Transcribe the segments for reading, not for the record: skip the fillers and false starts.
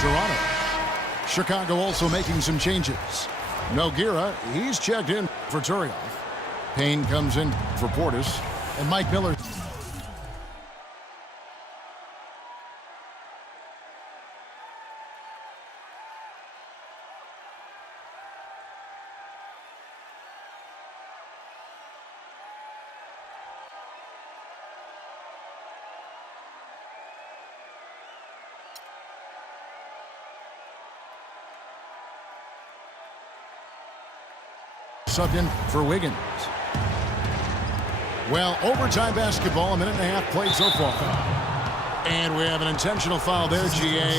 Toronto. Chicago also making some changes. Nogueira, he's checked in for Turioff. Payne comes in for Portis. And Mike Miller. Subbed in for Wiggins. Well, overtime basketball, a minute and a half played so far. And we have an intentional foul there, GA.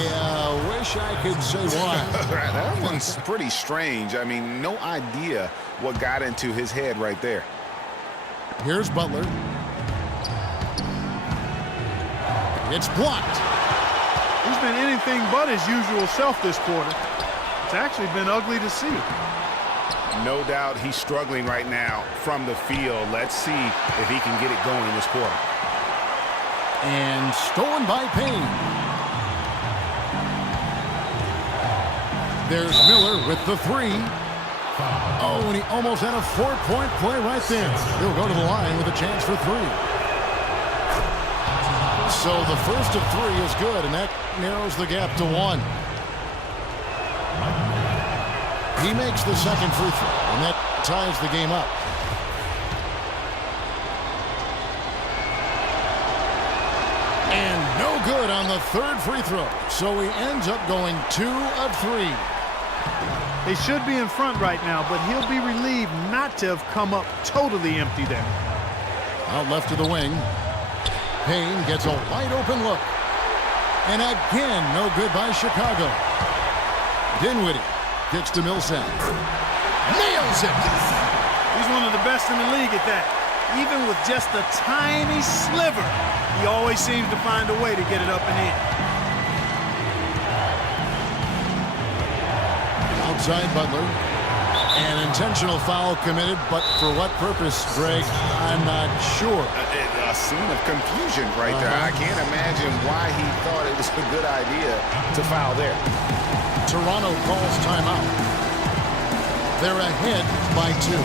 Wish I could say why. That one's pretty strange. I mean, no idea what got into his head right there. Here's Butler. It's blocked. He's been anything but his usual self this quarter. It's actually been ugly to see. No doubt he's struggling right now from the field. Let's see if he can get it going this quarter. And stolen by Payne. There's Miller with the three. Oh, and he almost had a four-point play right there. He'll go to the line with a chance for three. So the first of three is good, and that narrows the gap to one. He makes the second free throw, and that ties the game up. And no good on the third free throw. So he ends up going 2 of 3. They should be in front right now, but he'll be relieved not to have come up totally empty there. Out left to the wing. Payne gets a wide open look. And again, no good by Chicago. Dinwiddie kicks to Millsap. Nails it! He's one of the best in the league at that. Even with just a tiny sliver, he always seems to find a way to get it up and in. Outside Butler. An intentional foul committed, but for what purpose, Greg? I'm not sure. A scene of confusion right there. I can't imagine why he thought it was a good idea to foul there. Toronto calls timeout. They're ahead by 2.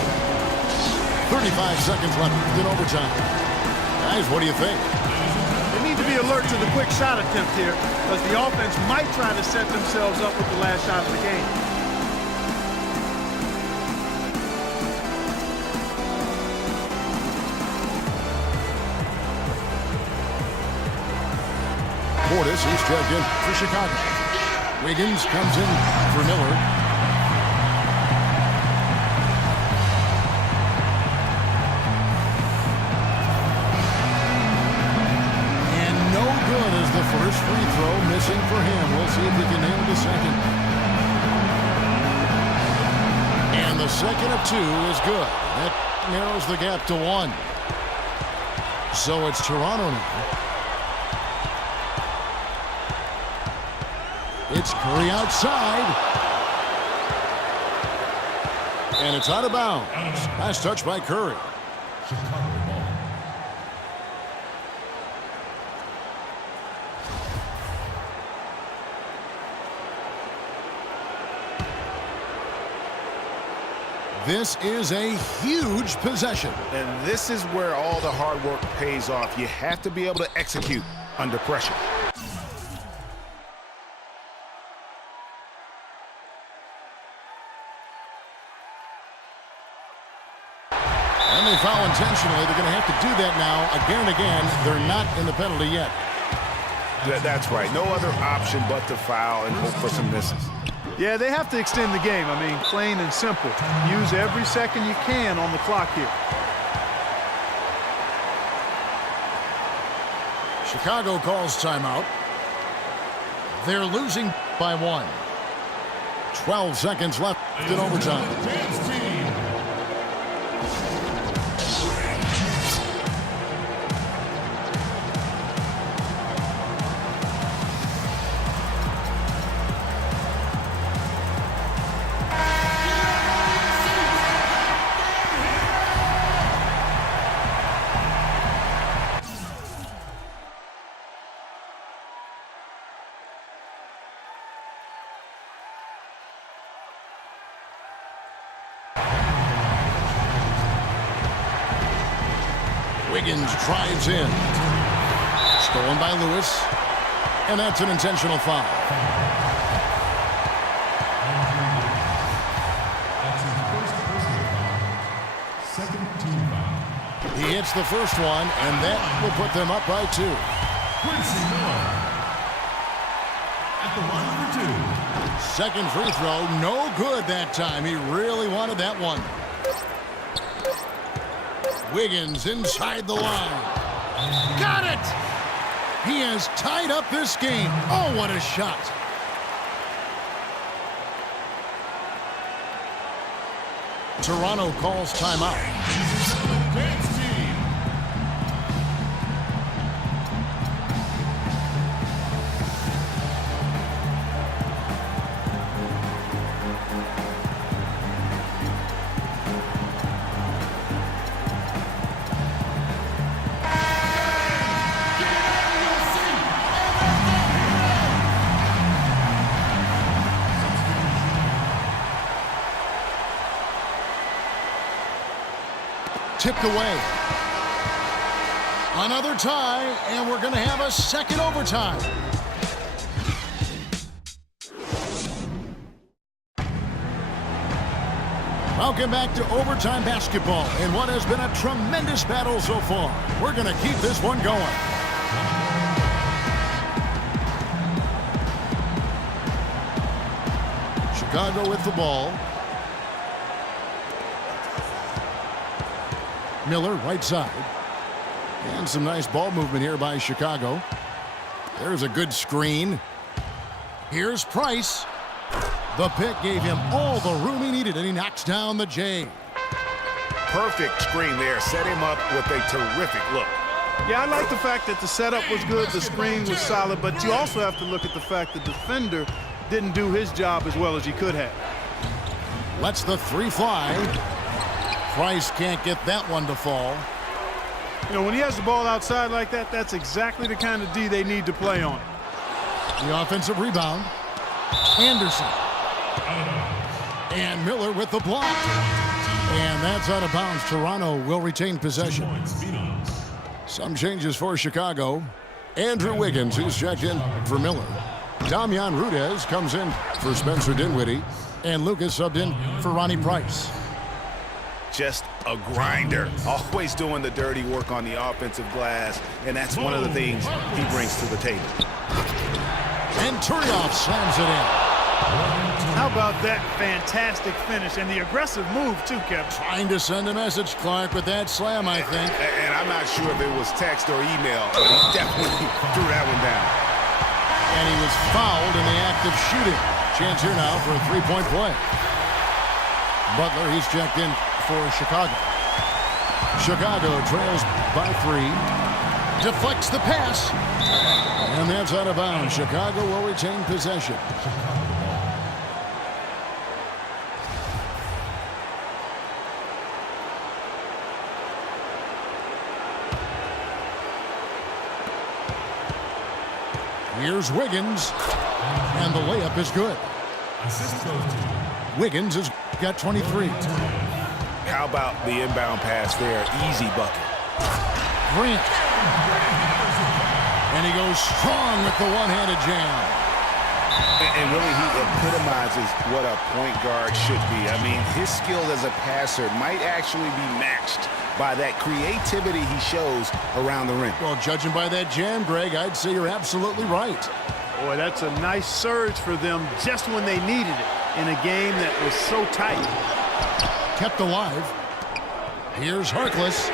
35 seconds left in overtime. Guys, what do you think? They need to be alert to the quick shot attempt here, because the offense might try to set themselves up with the last shot of the game. Portis is checked in for Chicago. Wiggins comes in for Miller. And no good as the first free throw missing for him. We'll see if he can nail the second. And the second of 2 is good. That narrows the gap to 1. So it's Toronto now. It's Curry outside. And it's out of bounds. Nice touch by Curry. This is a huge possession. And this is where all the hard work pays off. You have to be able to execute under pressure. And they foul intentionally. They're going to have to do that now again and again. They're not in the penalty yet. That's right. No other option but to foul and hope for some misses. Yeah, they have to extend the game. I mean, plain and simple. Use every second you can on the clock here. Chicago calls timeout. They're losing by 1. 12 seconds left in overtime. Wiggins drives in. Stolen by Lewis. And that's an intentional foul. He hits the first one, and that will put them up by 2. Quincy Miller at the line for 2. Second free throw, no good that time. He really wanted that one. Wiggins inside the line. Got it! He has tied up this game. Oh, what a shot. Toronto calls timeout. Dance team. Tipped away. Another tie, and we're going to have a second overtime. Welcome back to overtime basketball in what has been a tremendous battle so far. We're going to keep this one going. Chicago with the ball. Miller, right side. And some nice ball movement here by Chicago. There's a good screen. Here's Price. The pick gave him all the room he needed, and he knocks down the J. Perfect screen there. Set him up with a terrific look. Yeah, I like the fact that the setup was good, the screen was solid, but you also have to look at the fact the defender didn't do his job as well as he could have. Lets the three fly. Price can't get that one to fall. You know, when he has the ball outside like that, that's exactly the kind of D they need to play on. The offensive rebound. Anderson. And Miller with the block. And that's out of bounds. Toronto will retain possession. Some changes for Chicago. Andrew Wiggins, who's checked in for Miller. Damian Rudez comes in for Spencer Dinwiddie. And Lucas subbed in for Ronnie Price. Just a grinder, always doing the dirty work on the offensive glass, and that's one of the things he brings to the table. And Turioff slams it in. How about that fantastic finish and the aggressive move too, Kevin? Trying to send a message, Clark, with that slam, I think. And I'm not sure if it was text or email, but he definitely threw that one down. And he was fouled in the act of shooting. Chance here now for a three-point play. Butler, he's checked in for Chicago. Chicago trails by 3. Deflects the pass. And that's out of bounds. Chicago will retain possession. Here's Wiggins. And the layup is good. Wiggins has got 23. How about the inbound pass there? Easy bucket. Grant. And he goes strong with the one-handed jam. And really, he epitomizes what a point guard should be. I mean, his skill as a passer might actually be matched by that creativity he shows around the rim. Well, judging by that jam, Greg, I'd say you're absolutely right. Boy, that's a nice surge for them just when they needed it in a game that was so tight. Kept alive. Here's Harkless.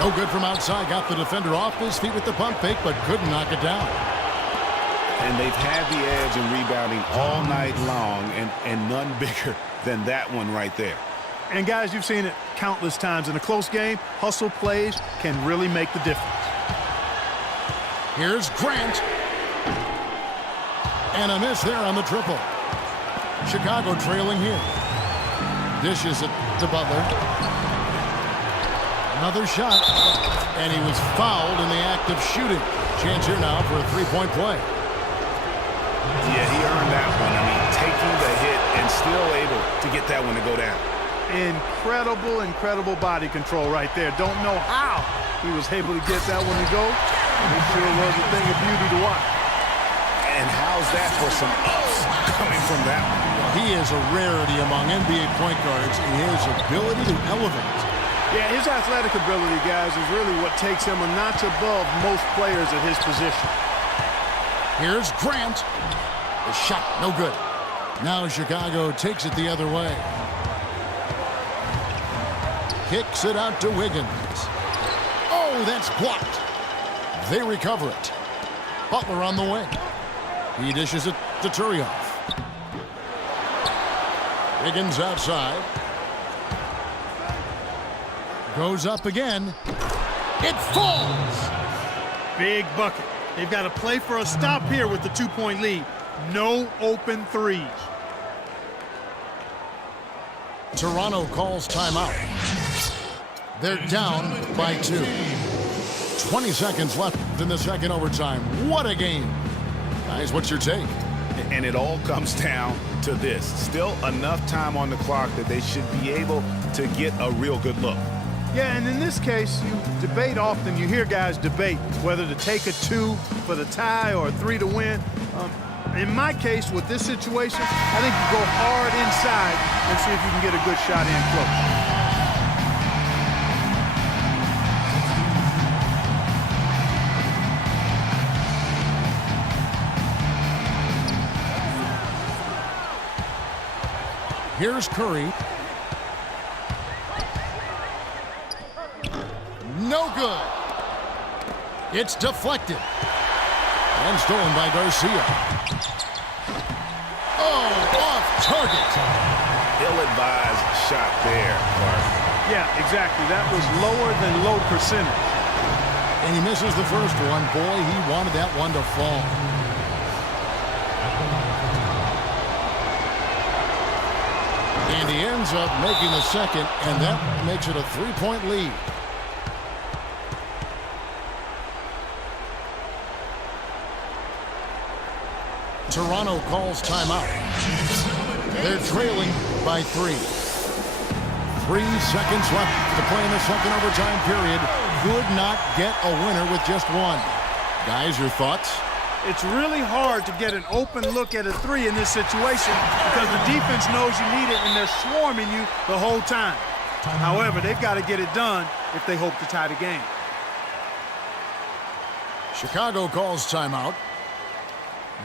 No good from outside. Got the defender off his feet with the pump fake, but couldn't knock it down. And they've had the edge in rebounding all night long, and none bigger than that one right there. And guys, you've seen it countless times. In a close game, hustle plays can really make the difference. Here's Grant. And a miss there on the triple. Chicago trailing here. Dishes it to Butler. Another shot. And he was fouled in the act of shooting. Chance here now for a three-point play. Yeah, he earned that one. I mean, taking the hit and still able to get that one to go down. Incredible body control right there. Don't know how he was able to get that one to go. It sure was a thing of beauty to watch. And how's that for some ups coming from that one? He is a rarity among NBA point guards in his ability to elevate. Yeah, his athletic ability, guys, is really what takes him a notch above most players at his position. Here's Grant. The shot, no good. Now Chicago takes it the other way. Kicks it out to Wiggins. Oh, that's blocked. They recover it. Butler on the wing. He dishes it to Turioff. Wiggins outside. Goes up again. It falls. Big bucket. They've got to play for a stop here with the 2-point lead. No open threes. Toronto calls timeout. They're down by 2. 20 seconds left in the second overtime. What a game. Guys, what's your take? And it all comes down to this. Still enough time on the clock that they should be able to get a real good look. Yeah, and in this case, you debate often. You hear guys debate whether to take a 2 for the tie or a 3 to win. In my case, with this situation, I think you go hard inside and see if you can get a good shot in close. Here's Curry. No good. It's deflected. And stolen by Garcia. Oh, off target. Ill-advised shot there, Clark. Yeah, exactly. That was lower than low percentage. And he misses the first one. Boy, he wanted that one to fall. And he ends up making the second, and that makes it a 3-point lead. Toronto calls timeout. They're trailing by 3. 3 seconds left to play in the second overtime period. Could not get a winner with just 1. Guys, your thoughts? It's really hard to get an open look at a 3 in this situation because the defense knows you need it and they're swarming you the whole time. However, they've got to get it done if they hope to tie the game. Chicago calls timeout.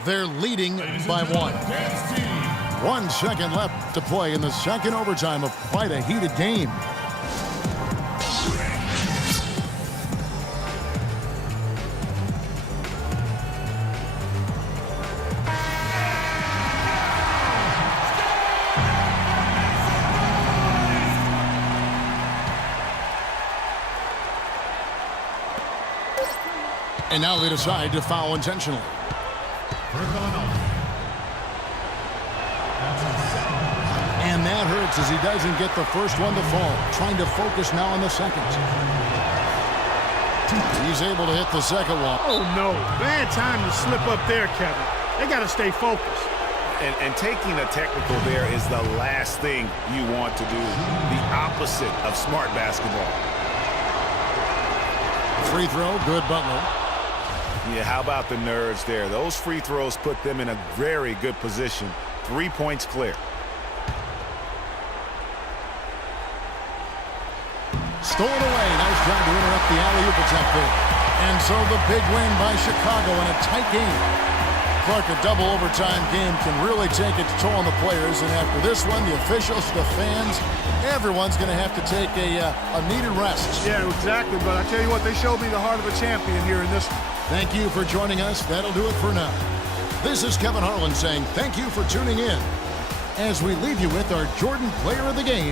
They're leading by 1. 1 second left to play in the second overtime of quite a heated game. And now they decide to foul intentionally. And that hurts as he doesn't get the first one to fall. Trying to focus now on the second. He's able to hit the second one. Oh, no. Bad time to slip up there, Kevin. They got to stay focused. And taking a technical there is the last thing you want to do. The opposite of smart basketball. Free throw, good Butler. Yeah, how about the nerves there? Those free throws put them in a very good position. 3 points clear. Stolen away. Nice job to interrupt the alley-oop attempt there. And so the big win by Chicago in a tight game. Clark, a double overtime game can really take its toll on the players. And after this one, the officials, the fans, everyone's going to have to take a needed rest. Yeah, exactly. But I tell you what, they showed me the heart of a champion here in this one. Thank you for joining us. That'll do it for now. This is Kevin Harlan saying thank you for tuning in as we leave you with our Jordan Player of the Game.